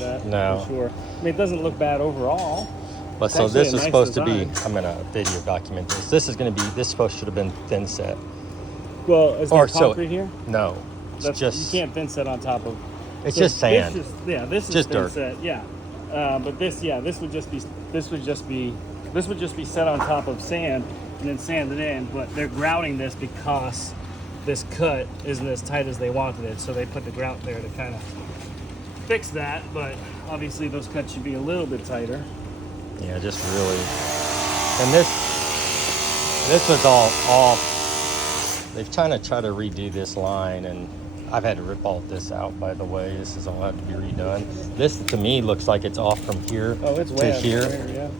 that. No. For sure. I mean, it doesn't look bad overall. But It's so actually this a is nice supposed to design. be, I'm going to video document this. This is going to be, this supposed should have been thin set. Well, is there concrete here? No. It's just, you can't thin set on top of. it's so just sand. This is Just thin dirt. set. Yeah, but this would just be set on top of sand and then sanded in. But they're grouting this because this cut isn't as tight as they wanted it, so they put the grout there to kind of fix that. But obviously, those cuts should be a little bit tighter. Yeah, just really. And this was all off. They've kind of tried to redo this line, and I've had to rip all this out, by the way. This is all have to be redone. This, to me, looks like it's off from here It's to way out here. there, yeah.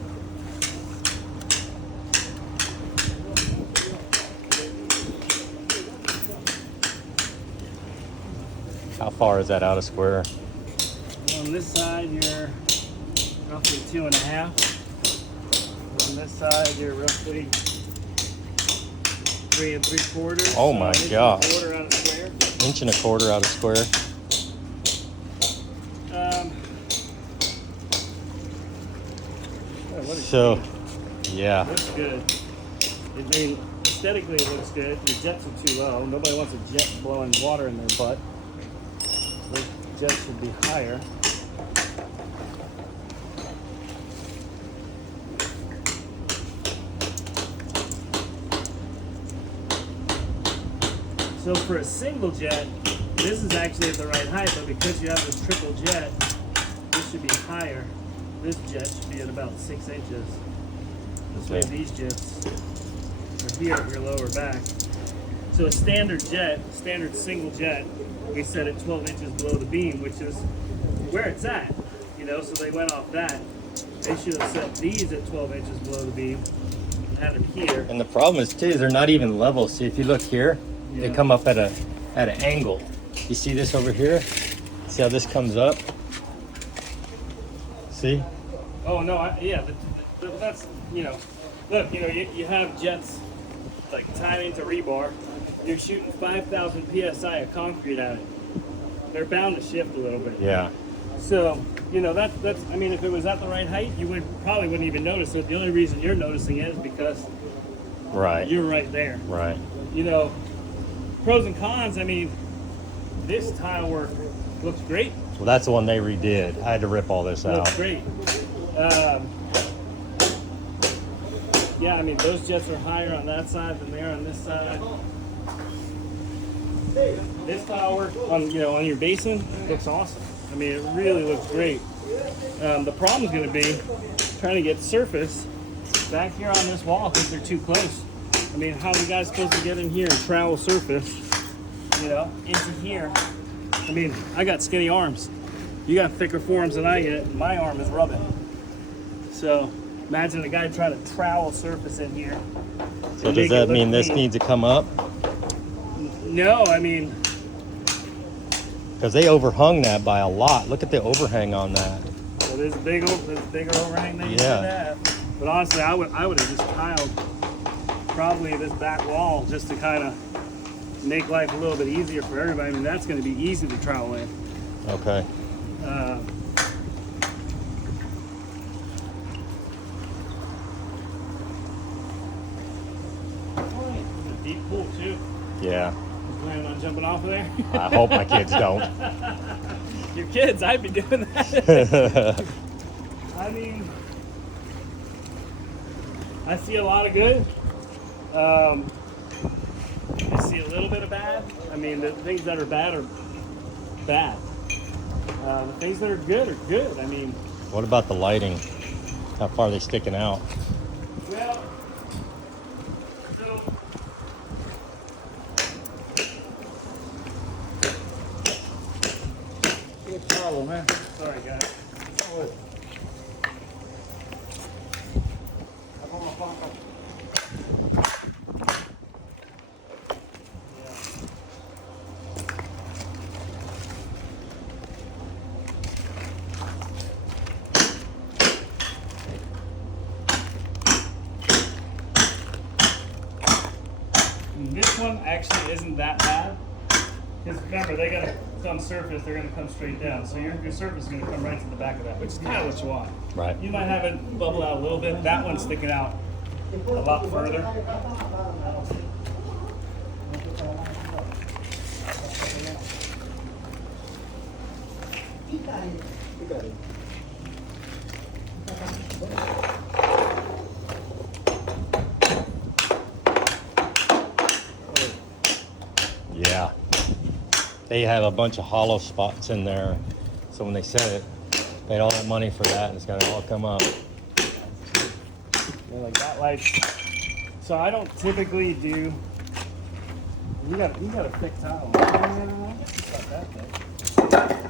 How far is that out of square? On this side, you're roughly 2.5. On this side, you're roughly 3 3/4. Oh my God. 1/4 out of square. 1.25 out of square. What a So, shape. yeah. Looks good. I mean, aesthetically, it looks good. Your jets are too low. Nobody wants a jet blowing water in their butt. Those jets should be higher. So for a single jet, this is actually at the right height, but because you have this triple jet, this should be higher. This jet should be at about 6 inches. This way these jets are here at your lower back. So a standard jet, standard single jet, we set it 12 inches below the beam, which is where it's at. You know, so they went off that. They should have set these at 12 inches below the beam and had it here. And the problem is, too, they're not even level. See, if you look here, they Yeah. come up at an angle. You see this over here? See how this comes up? See? Oh no, that's, you know, look, you know, you have jets like tied into rebar. You're shooting 5,000 psi of concrete at it. They're bound to shift a little bit. Yeah. So, you know, that's. I mean, if it was at the right height, you probably wouldn't even notice it. The only reason you're noticing it is because Right. you're right there. Right. You know, pros and cons. I mean, this tile work looks great. Well, that's the one they redid. I had to rip all this out. Looks great. Yeah, I mean, those jets are higher on that side than they are on this side. This tile work on your basin looks awesome. I mean, it really looks great. The problem is going to be trying to get surface back here on this wall because they're too close. I mean, how are you guys supposed to get in here and trowel surface, into here? I mean, I got skinny arms. You got thicker forearms than I get. And my arm is rubbing. So imagine a guy trying to trowel surface in here. So does that mean this needs to come up? No, I mean, Because they overhung that by a lot. Look at the overhang on that. so there's a bigger overhang than you Yeah. should have. But honestly, I would have just tiled probably this back wall just to kind of make life a little bit easier for everybody. I mean, that's going to be easy to trowel in. Okay. It's a deep pool too. Yeah. You planning on jumping off of there? I hope my kids don't. Your kids, I'd be doing that. I mean, I see a lot of good. I see a little bit of bad. I mean, the things that are bad are bad. The things that are good. I mean, What about the lighting? How far are they sticking out? well, so Good problem, man. sorry guys. This one actually isn't that bad. Because remember, they got a come surface, they're going to come straight down. So your surface is going to come right to the back of that, which is kind of what you want. Right. You might have it bubble out a little bit. That one's sticking out a lot further. Yeah. They have a bunch of hollow spots in there. So when they set it, paid all that money for that and it's gotta all come up. Yeah, like that, like, so I don't typically do, you got a thick tile line. It's not that thick.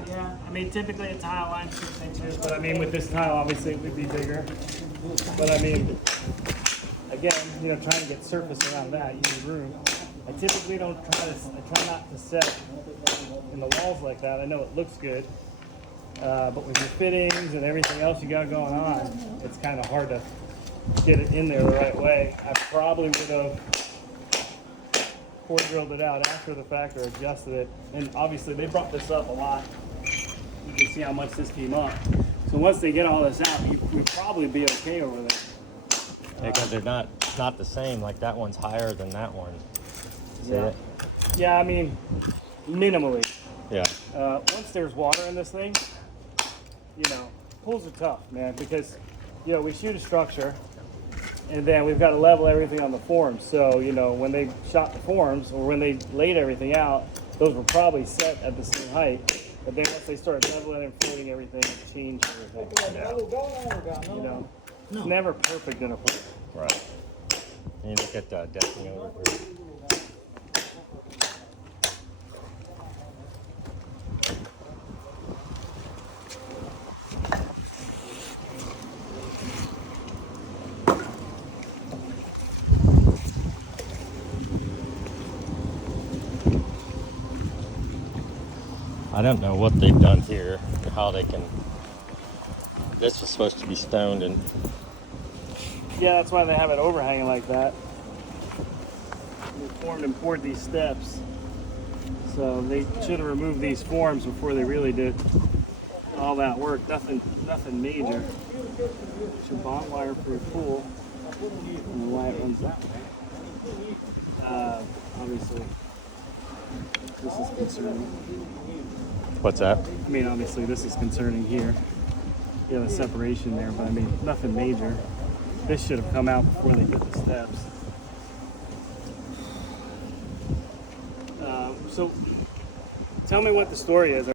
Yeah, I mean, typically a tile line 6 inches, but I mean, with this tile, obviously it would be bigger. But I mean, again, you know, trying to get surface around that, you need room. I typically don't I try not to set in the walls like that. I know it looks good, but with your fittings and everything else you got going on, it's kind of hard to get it in there the right way. I probably would have core drilled it out after the fact or adjusted it. And obviously they brought this up a lot. You can see how much this came up. So once they get all this out, you'd probably be okay over there. Because they're not, it's not the same. Like that one's higher than that one. See Yeah. it? Yeah, I mean, minimally. Yeah. Once there's water in this thing, you know, pulls are tough, man, because, you know, we shoot a structure and then we've got to level everything on the forms. So, you know, when they shot the forms or when they laid everything out, those were probably set at the same height. But then once they started leveling and floating everything, it changed everything. Yeah. You know, it's never perfect in a form. Right. And you look at the decking over here. I don't know what they've done here, how they can. This was supposed to be stoned, and Yeah, that's why they have it overhanging like that. They formed and poured these steps. So they should have removed these forms before they really did all that work. Nothing major. Should bond wire for a pool. And the wire runs that way. Obviously, this is concerning. what's that? I mean, obviously, this is concerning here. You have a separation there, but I mean, nothing major. This should have come out before they did the steps. So, tell me what the story is.